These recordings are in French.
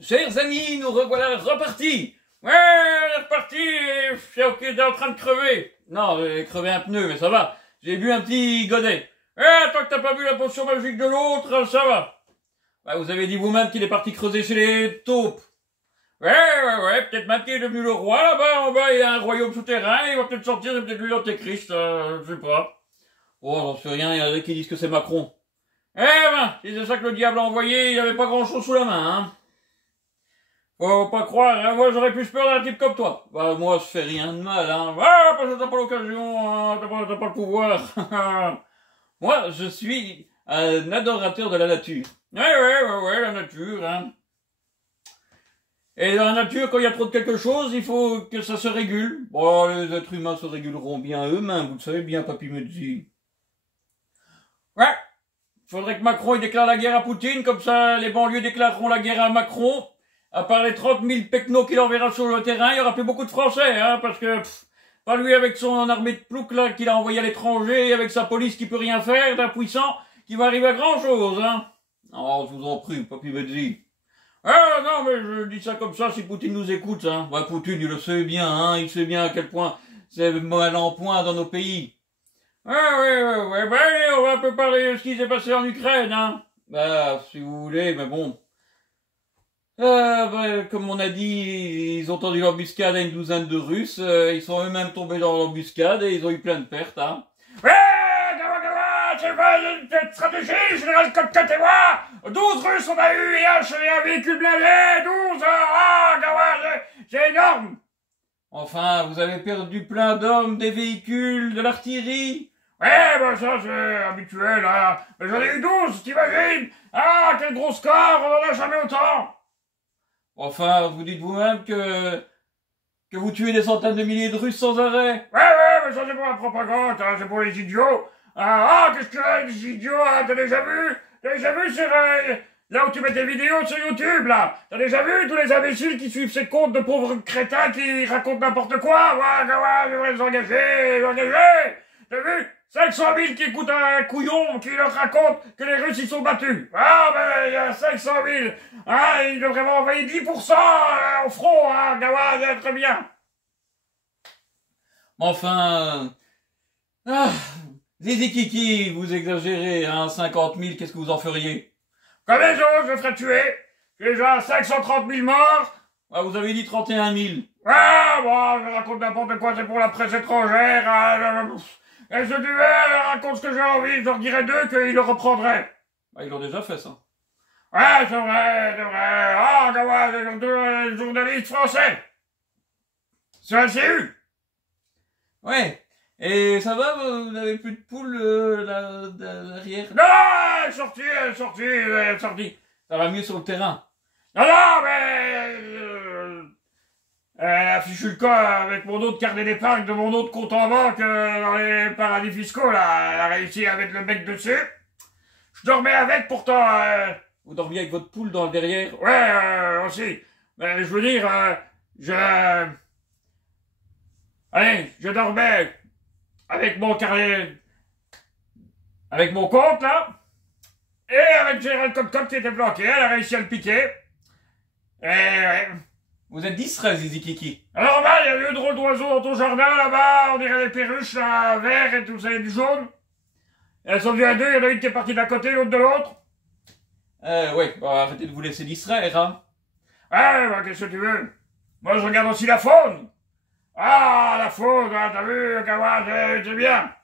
Chers amis, nous revoilà repartis. Ouais, on est reparti et j'étais en train de crever. Non, j'ai crevé un pneu, mais ça va. J'ai bu un petit godet. Tant que t'as pas bu la potion magique de l'autre, ça va. Bah, vous avez dit vous-même qu'il est parti creuser chez les taupes. Ouais, peut-être même qu'il est devenu le roi là-bas, en bas, il y a un royaume souterrain, il va peut-être sortir, c'est peut-être lui l'antéchrist, je sais pas. Oh, j'en sais rien, il y en a qui disent que c'est Macron. Si c'est ça que le diable a envoyé, il avait pas grand-chose sous la main, hein. Faut pas croire, hein, moi j'aurais plus peur d'un type comme toi. Bah, moi je fais rien de mal, hein. Parce que t'as pas l'occasion, hein, t'as pas le pouvoir. Moi, je suis un adorateur de la nature. Ouais, la nature, hein. Et dans la nature, quand il y a trop de quelque chose, il faut que ça se régule. Bon, les êtres humains se réguleront bien eux-mêmes, vous le savez bien, Papy me dit. Ouais, faudrait que Macron il déclare la guerre à Poutine, comme ça les banlieues déclareront la guerre à Macron. À part les 30 000 pecnos qu'il enverra sur le terrain, il y aura plus beaucoup de Français, hein, parce que, pas lui avec son armée de ploucs, là, qu'il a envoyé à l'étranger, avec sa police qui peut rien faire, d'impuissant, qui va arriver à grand chose, hein. Oh, je vous en prie, Papy me dit. Non, mais je dis ça comme ça, si Poutine nous écoute, hein. Bah, Poutine, il le sait bien, hein, il sait bien à quel point c'est mal en point dans nos pays. Ouais, bah, allez, on va un peu parler de ce qui s'est passé en Ukraine, hein. Bah, si vous voulez, mais bon. Comme on a dit, ils ont tendu l'embuscade à une douzaine de Russes, ils sont eux-mêmes tombés dans l'embuscade et ils ont eu plein de pertes, hein. C'est pas une stratégie, général Kopkat et moi 12 Russes on a eu et un véhicule blindé, 12, c'est énorme. Enfin, vous avez perdu plein d'hommes, des véhicules, de l'artillerie. Ouais, ça c'est habituel, hein. Mais j'en ai eu 12, t'imagines? Quel gros score, on en a jamais autant. Enfin, vous dites vous-même que vous tuez des centaines de milliers de Russes sans arrêt. Ouais, mais ça c'est pour la propagande, hein, c'est pour les idiots. Qu'est-ce que c'est, les idiots, hein, t'as déjà vu sur, là où tu mets tes vidéos sur YouTube, là? T'as déjà vu tous les imbéciles qui suivent ces comptes de pauvres crétins qui racontent n'importe quoi? Je devrais les engager. T'as vu? 500 000 qui écoutent un couillon qui leur raconte que les Russes ils sont battus. Il y a 500 000. Ils devraient m'envoyer 10% au front, très bien. Enfin, Zizi Kiki, vous exagérez, 50 000, qu'est-ce que vous en feriez? Comme les autres, je ferais tuer. J'ai déjà 530 000 morts. Vous avez dit 31 000. Je raconte n'importe quoi, c'est pour la presse étrangère. Et ce duel raconte ce que j'ai envie, je leur dirais d'eux qu'ils le reprendraient. Ils l'ont déjà fait, ça. C'est vrai. Deux journalistes français. C'est un CU. Ouais. Et ça va, vous n'avez plus de poules derrière? Non, elle est sortie. Ça va mieux sur le terrain. Non, mais... elle a fichu le camp avec mon autre carnet d'épargne de mon autre compte en banque dans les paradis fiscaux, là. Elle a réussi à mettre le bec dessus. Je dormais avec, pourtant... Vous dormiez avec votre poule dans le derrière? Ouais, aussi. Mais je veux dire, je dormais avec mon carnet... avec mon compte, là. Et avec Gérald Kopkop qui était planqué. Elle a réussi à le piquer. Et ouais... Vous êtes distrait, Zizi Kiki. Alors, il y a eu de drôles d'oiseaux dans ton jardin, là-bas, on dirait des perruches, là, verts et tout ça, du jaune. Elles sont venues à deux, il y en a une qui est partie d'un côté, l'autre de l'autre. Arrêtez de vous laisser distraire, hein. Qu'est-ce que tu veux? Moi, je regarde aussi la faune. La faune, t'as vu, c'est bien.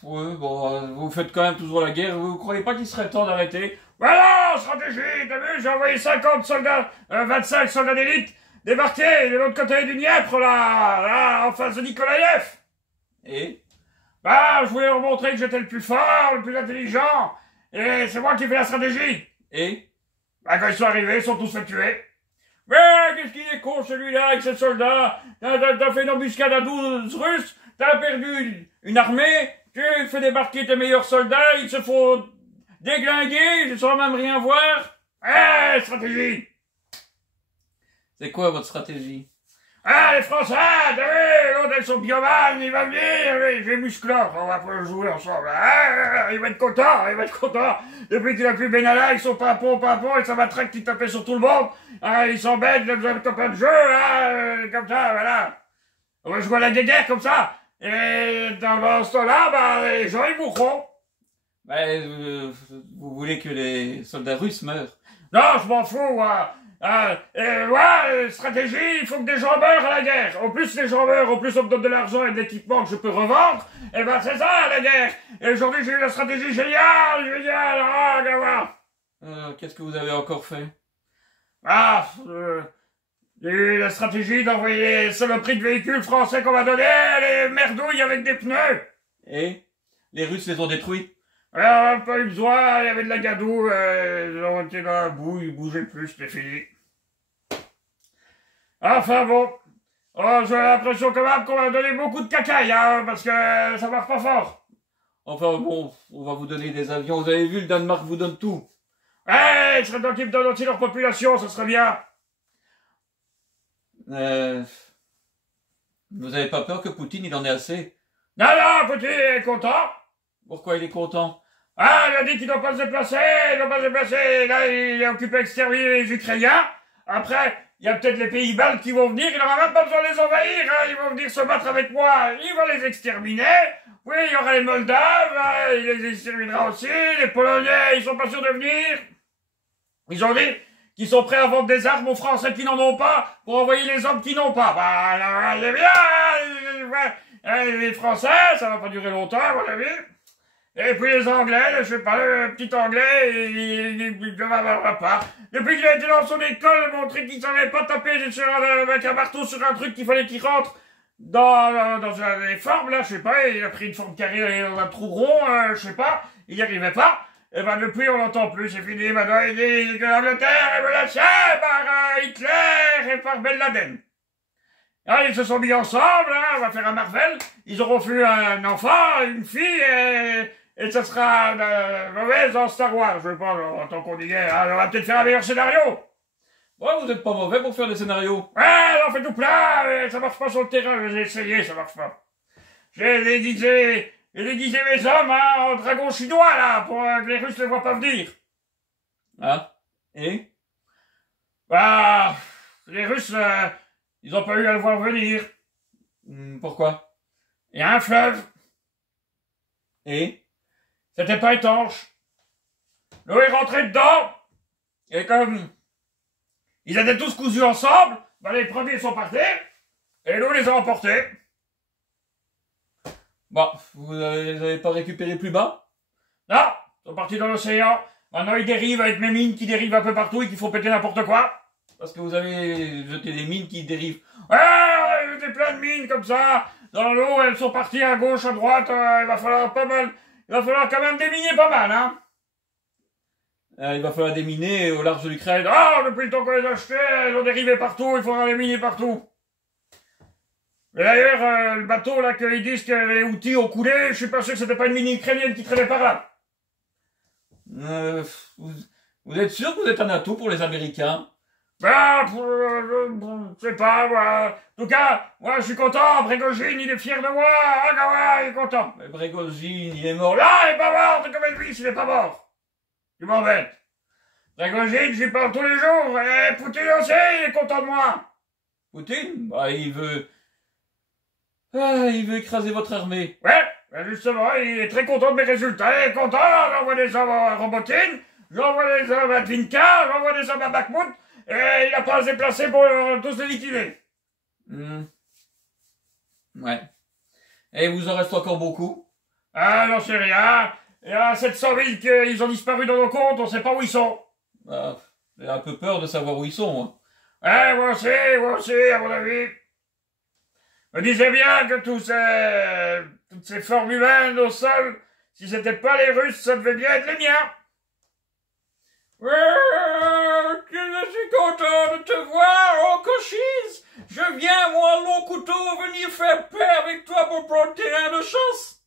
Vous faites quand même toujours la guerre, vous croyez pas qu'il serait temps d'arrêter? Voilà, stratégie, t'as vu, j'ai envoyé 50 soldats, 25 soldats d'élite, débarquer de l'autre côté du Dniepr, là, en face de Nikolaïev. Et? Je voulais leur montrer que j'étais le plus fort, le plus intelligent, et c'est moi qui fais la stratégie. Et? Quand ils sont arrivés, ils sont tous fait tuer. Mais qu'est-ce qu'il est con celui-là avec ses soldats? T'as fait une embuscade à 12 Russes, t'as perdu une armée, tu fais débarquer tes meilleurs soldats, ils se font déglinguer, je saurais même rien voir. Stratégie. C'est quoi votre stratégie? Ah, les Français, t'as vu, l'autre avec son bioman, il va venir, j'ai musclor, on va pouvoir jouer ensemble. Ah, il va être content, il va être content. Depuis qu'il a plus Benalla, ils sont pimpons, et ça va traque qui tapait sur tout le monde. Ah, il s'embête, il a besoin de copains de jeu, comme ça, voilà. On va jouer à la guerre comme ça. Et dans ce temps-là, bah, les gens, ils mourront. Vous voulez que les soldats russes meurent? Non, je m'en fous, stratégie, il faut que des gens meurent à la guerre. Au plus les gens meurent, au plus on me donne de l'argent et de l'équipement que je peux revendre. Et ben c'est ça la guerre. Et aujourd'hui j'ai eu la stratégie géniale, gamin. Qu'est-ce que vous avez encore fait? J'ai eu la stratégie d'envoyer les saloperies de véhicules français qu'on m'a donné, les merdouilles avec des pneus. Et les Russes les ont détruits? On n'a pas eu besoin, il y avait de la gadoue, ils ont été dans la boue, ils bougeaient plus, c'était fini. Enfin bon, j'ai l'impression quand même qu'on m'a donné beaucoup de cacaille, parce que ça marche pas fort. Enfin bon, on va vous donner des avions, vous avez vu, le Danemark vous donne tout. Ouais, il serait temps qu'ils me donnent aussi leur population, ça serait bien. Vous avez pas peur que Poutine il en ait assez? Non, Poutine est content. Pourquoi il est content? Ah, il a dit qu'il doit pas se déplacer, Là, il est occupé à exterminer les Ukrainiens. Après, il y a peut-être les pays baltes qui vont venir, il n'aura même pas besoin de les envahir, ils vont venir se battre avec moi, il va les exterminer. Oui, il y aura les Moldaves, il les exterminera aussi, les Polonais, ils sont pas sûrs de venir. Ils ont dit qu'ils sont prêts à vendre des armes aux Français qui n'en ont pas, pour envoyer les hommes qui n'ont pas. Bah, alors, c'est bien, les Français, ça va pas durer longtemps, à mon avis. Et puis les Anglais, je sais pas, le petit Anglais, il va pas. Depuis qu'il a été dans son école, montrer qu'il savait pas taper avec un marteau sur un truc qu'il fallait qu'il rentre dans des formes, là, je sais pas, il a pris une forme carrée dans un trou rond, je sais pas, il y arrivait pas. Et ben depuis on l'entend plus, c'est fini, maintenant il dit que l'Angleterre est menacée par Hitler et par Ben Laden. Ah, ils se sont mis ensemble, on va faire un Marvel, ils auront fait un enfant, une fille, et ça sera mauvais dans Star Wars, je pense, en tant qu'on dit guerre. On va peut-être faire un meilleur scénario. Ouais, vous êtes pas mauvais pour faire des scénarios. Ouais, on fait tout plein, ça marche pas sur le terrain, j'ai essayé, ça marche pas. J'ai déguisé mes hommes, en dragon chinois, là, pour que les Russes ne les voient pas venir. Ah, et? Bah, les Russes, ils ont pas eu à le voir venir. Pourquoi? Il y a un fleuve. Et? C'était pas étanche. L'eau est rentrée dedans. Et comme ils étaient tous cousus ensemble, bah les premiers sont partis. Et l'eau les a emportés. Bon, vous avez pas récupéré plus bas? Non, ils sont partis dans l'océan. Maintenant ils dérivent avec mes mines qui dérivent un peu partout et qui font péter n'importe quoi. Parce que vous avez jeté des mines qui dérivent. Ouais, j'ai plein de mines comme ça. Dans l'eau, elles sont parties à gauche, à droite. Il va falloir quand même déminer pas mal, hein. Il va falloir déminer au large de l'Ukraine. Depuis le temps qu'on les a achetées, elles ont dérivé partout, il faudra les miner partout. Et d'ailleurs, le bateau, là, qu'ils disent que les outils ont coulé, je suis pas sûr que c'était pas une mine ukrainienne qui traînait par là. Vous êtes sûr que vous êtes un atout pour les Américains? Je sais pas, moi. En tout cas, moi, je suis content. Brégogine, il est fier de moi. Il est content. Mais Brégogine, il est mort. Là, il est pas mort. C'est comme Elvis, il est pas mort. Tu m'embêtes. Brégogine, j'y parle tous les jours. Et Poutine aussi, il est content de moi. Poutine? Bah, il veut écraser votre armée. Ouais, justement, il est très content de mes résultats. Il est content. J'envoie des hommes à Robotine. J'envoie des hommes à Dvinka. J'envoie des hommes à Bakhmut. Et il a pas à se déplacer pour tous les liquider. Ouais. Et il vous en reste encore beaucoup? J'en sais rien. Il y a 700 000 qu'ils ont disparu dans nos comptes, on sait pas où ils sont. J'ai un peu peur de savoir où ils sont, moi. Ouais, moi aussi, à mon avis. Je me disais bien que toutes ces formes humaines au sol, si c'était pas les Russes, ça devait bien être les miens. Je suis content de te voir, oh Cochise. Je viens, moi, long couteau, venir faire paix avec toi pour prendre le terrain de chasse.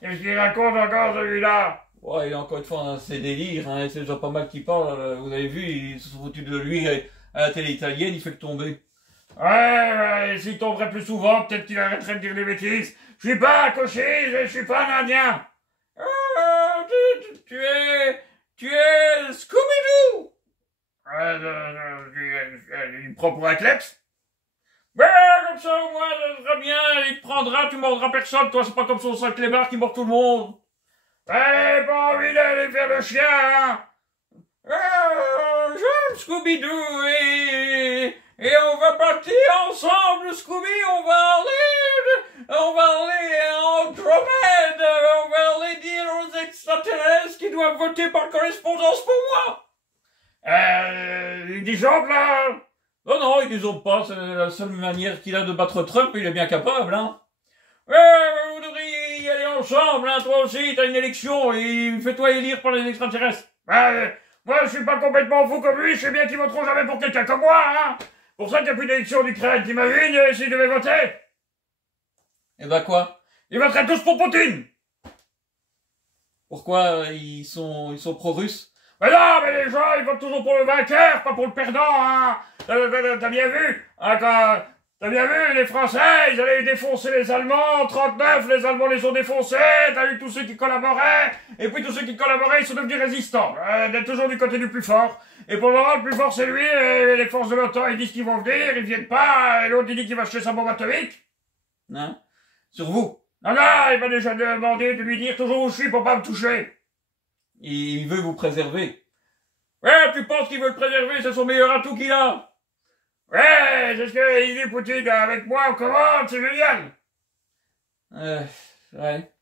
Qu'est-ce qu'il raconte encore, celui-là? Ouais, il est encore une fois dans ses délires, hein, c'est déjà pas mal qu'il parle, vous avez vu, ils se sont foutus de lui à la télé italienne, il fait que tomber. Ouais, s'il tomberait plus souvent, peut-être qu'il arrêterait de dire des bêtises. Je suis pas un cochise et je suis pas un indien. Tu es Scooby-Doo. Il me prend pour un kleps. Ben, comme ça, au moins, ça sera bien, il te prendra, tu mordras personne, toi, c'est pas comme son sac clébard qui mord tout le monde. J'ai pas envie d'aller faire le chien, hein. J'aime Scooby-Doo et on va partir ensemble, Scooby, on va aller en Andromède, on va aller dire aux extraterrestres qui doivent voter par correspondance pour moi. Il disjoncte, là. Non, non, il disjoncte pas, c'est la seule manière qu'il a de battre Trump, il est bien capable, hein. Vous devriez y aller ensemble, hein, toi aussi, t'as une élection, et fais-toi élire par les extraterrestres. Moi, je suis pas complètement fou comme lui, je sais bien qu'ils voteront jamais pour quelqu'un comme moi, hein. Pour ça qu'il n'y a plus d'élection d'Ukraine, t'imagines, s'ils devaient voter. Eh ben quoi? Ils voteraient tous pour Poutine. Pourquoi ils sont pro-russes? Mais non, mais les gens, ils votent toujours pour le vainqueur, pas pour le perdant, hein. T'as bien vu, hein, t'as bien vu, les Français, ils allaient défoncer les Allemands, en 39, les Allemands les ont défoncés, t'as vu tous ceux qui collaboraient, et puis tous ceux qui collaboraient, ils sont devenus résistants, d'être toujours du côté du plus fort. Et pour le moment, le plus fort c'est lui, et les forces de l'OTAN, ils disent qu'ils vont venir, ils viennent pas, et l'autre il dit qu'il va acheter sa bombe atomique. Hein? Sur vous? Non, non, il m'a déjà demandé de lui dire toujours où je suis pour pas me toucher. Il veut vous préserver. Ouais, tu penses qu'il veut le préserver, c'est son meilleur atout qu'il a. Ouais, c'est ce qu'il dit, Poutine, avec moi on commande, c'est génial. Ouais.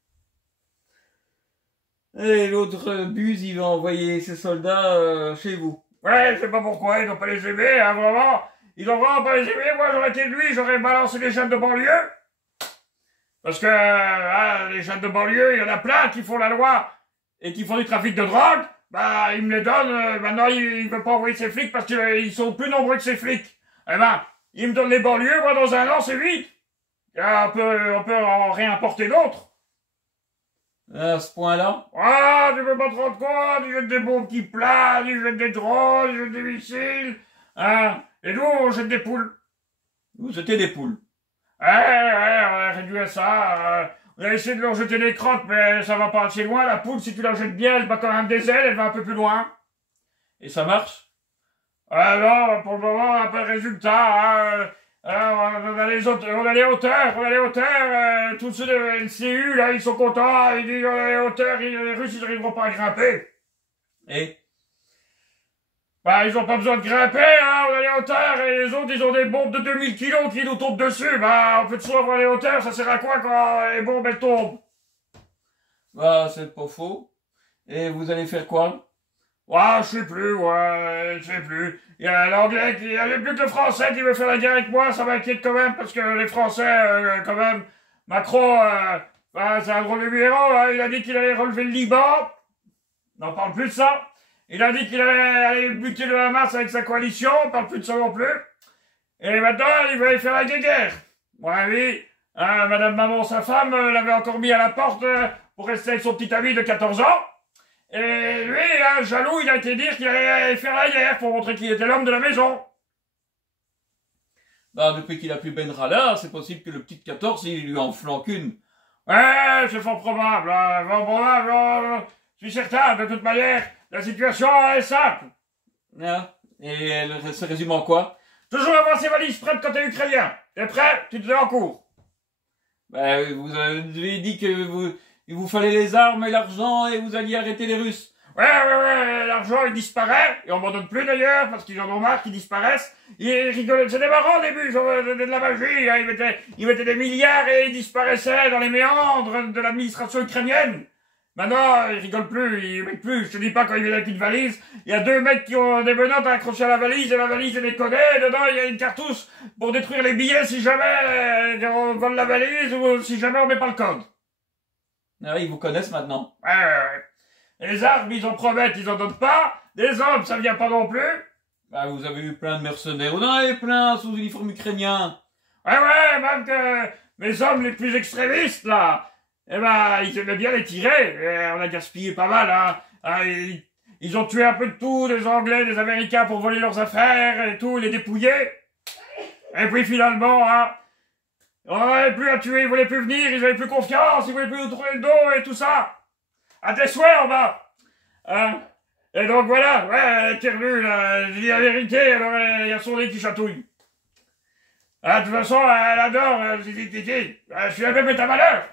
Et l'autre buse, il va envoyer ses soldats chez vous. Ouais, je sais pas pourquoi, ils n'ont pas les aimer, hein, vraiment. Ils ont vraiment pas les aimer, moi j'aurais été de lui, j'aurais balancé les jeunes de banlieue. Parce que les jeunes de banlieue, il y en a plein qui font la loi et qui font du trafic de drogue. Bah, il me les donne, maintenant il veut pas envoyer ses flics parce qu'ils sont plus nombreux que ses flics. Eh ben, il me donne les banlieues, moi dans un an c'est vite. On peut en réimporter d'autres. À ce point-là? Ah, tu peux pas te rendre compte, ils jettent des bombes qui planent, ils jettent des drones, ils jettent des missiles. Hein, et nous, on jette des poules. Vous jetez des poules? Ouais, on a réduit à ça. On a essayé de leur jeter des crottes, mais ça va pas assez loin. La poule, si tu la jettes bien, elle bat quand même des ailes, elle va un peu plus loin. Et ça marche? Non, pour le moment, on n'a pas de résultat. On a les hauteurs, tous ceux de LCU, là, ils sont contents, ils disent, les hauteurs, les Russes, ils n'arriveront pas à grimper. Et? Bah, ils ont pas besoin de grimper, hein, on a les hauteurs, et les autres, ils ont des bombes de 2000 kilos qui nous tombent dessus. Bah, on peut toujours avoir les hauteurs, ça sert à quoi quand les bombes, elles tombent? Bah, c'est pas faux. Et vous allez faire quoi? Je sais plus, je sais plus. Il y a l'anglais il y a plus que le français qui veut faire la guerre avec moi, ça m'inquiète quand même, parce que les français, quand même, Macron, c'est un drôle de numéro, hein, il a dit qu'il allait relever le Liban. On n'en parle plus de ça. Il a dit qu'il allait aller buter le Hamas avec sa coalition, on parle plus de ça non plus. Et maintenant, il veut aller faire la guerre. Oui, Madame Maman, sa femme, l'avait encore mis à la porte pour rester avec son petit ami de 14 ans. Et lui, jaloux, il a été dire qu'il allait faire la guerre pour montrer qu'il était l'homme de la maison. Bah, depuis qu'il a plus Benrala, c'est possible que le petit 14, il lui en flanque une. Ouais, c'est fort probable. Je suis certain, de toute manière, la situation est simple. Et elle se résume en quoi? Toujours avoir ses valises prêtes quand t'es ukrainien. T'es prêt? Tu te mets en cours. Bah, vous avez dit que il vous fallait les armes et l'argent et vous alliez arrêter les Russes. Ouais, l'argent il disparaît, et on m'en donne plus d'ailleurs, parce qu'ils en ont marre qu'ils disparaissent. Ils rigolaient, c'était marrant au début, ils ont de la magie, hein, ils mettaient des milliards et ils disparaissaient dans les méandres de l'administration ukrainienne. Maintenant, ils rigolent plus, ils mettent plus, je te dis pas quand ils viennent avec une valise, il y a 2 mecs qui ont des menottes accrochées à la valise, et la valise est décodée, dedans il y a une cartouche pour détruire les billets si jamais on vole la valise, ou si jamais on met pas le code. Ah, ils vous connaissent maintenant. Ouais. Les armes, ils en promettent, ils en donnent pas. Les hommes, ça vient pas non plus. Bah, vous avez eu plein de mercenaires. Vous en avez plein sous uniforme ukrainien. Ouais, même que mes hommes les plus extrémistes, là, ils aimaient bien les tirer. Et on a gaspillé pas mal, hein. Ils ont tué un peu de tout, des Anglais, des Américains pour voler leurs affaires et tout, les dépouiller. Et puis finalement, hein, on n'avait plus à tuer, ils voulaient plus venir, ils avaient plus confiance, ils voulaient plus nous tourner le dos et tout ça. À tes souhaits, en bas. Hein? Et donc voilà, ouais, t'es revenu, là, je dis la vérité, alors il y a son nez qui chatouille. Ah, de toute façon, elle adore, je suis un peu à malheur.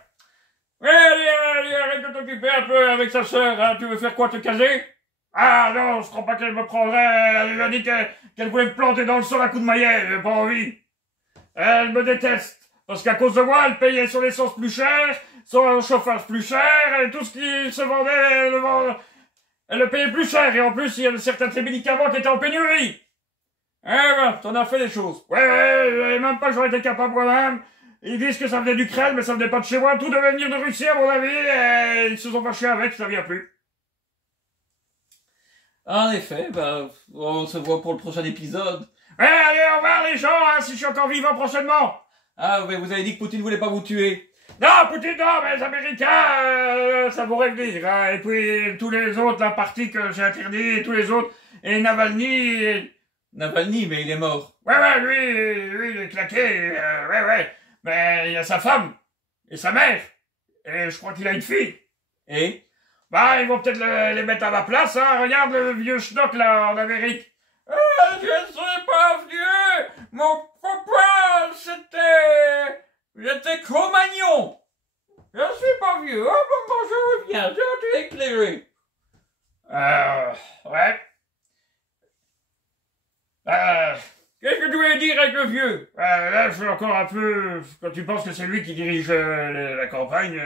Ouais, allez, arrête de t'occuper un peu avec sa sœur, hein, tu veux faire quoi, te caser? Ah non, je crois pas qu'elle me prendrait, elle lui a dit qu'elle voulait me planter dans le sol à coups de maillet, j'ai pas envie. Elle me déteste, parce qu'à cause de moi, elle payait son essence plus cher, son chauffage plus cher, et tout ce qui se vendait, elle le payait plus cher, et en plus, il y a certains de ses médicaments qui étaient en pénurie. Eh ben, t'en as fait des choses. Ouais, même pas que j'aurais été capable moi-même. Ils disent que ça venait d'Ukraine, mais ça venait pas de chez moi. Tout devait venir de Russie, à mon avis, et ils se sont fâchés avec, ça vient plus. En effet, bah, on se voit pour le prochain épisode. Ouais, allez, au revoir les gens, hein, si je suis encore vivant prochainement. Ah, mais vous avez dit que Poutine voulait pas vous tuer. Non, Poutine, non, mais les Américains, ça pourrait venir, hein. Et puis, tous les autres, la partie que j'ai interdit, et tous les autres, et Navalny, Navalny, mais il est mort. Ouais, lui, il est claqué, ouais. Mais il y a sa femme, et sa mère, et je crois qu'il a une fille. Et? Bah, ils vont peut-être les mettre à ma place, hein. Regarde le vieux schnock, là, en Amérique. Je ne suis pas vieux. Mon papa, j'étais Cro-Magnon. Je ne suis pas vieux. Oh, bon, je reviens, je t'ai éclairé. Ouais. Qu'est-ce que tu voulais dire avec le vieux? Là, je suis encore un peu... Quand tu penses que c'est lui qui dirige la campagne,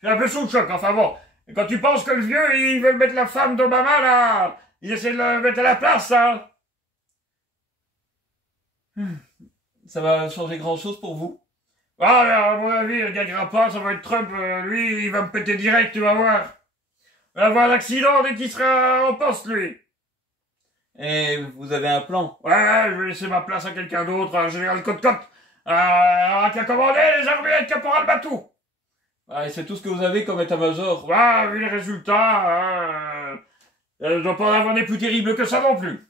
je suis un peu sous le choc, enfin bon. Et quand tu penses que le vieux, il veut mettre la femme d'Obama, là, il essaie de la mettre à la place, hein. Ça va changer grand-chose pour vous? Ah, à mon avis, il gagnera pas, ça va être Trump, lui, il va me péter direct, tu vas voir. Il va avoir l'accident dès qu'il sera en poste, lui. Et vous avez un plan? Ouais, je vais laisser ma place à quelqu'un d'autre, un général Côte-Côte, qui a commandé les armées de Caporal Batou. Ah, et c'est tout ce que vous avez comme état-major? Ouais, vu les résultats, je dois pas en avoir des plus terribles que ça non plus.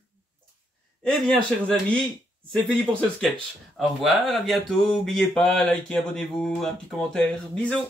Eh bien, chers amis, c'est fini pour ce sketch. Au revoir, à bientôt. N'oubliez pas, likez, abonnez-vous, un petit commentaire. Bisous.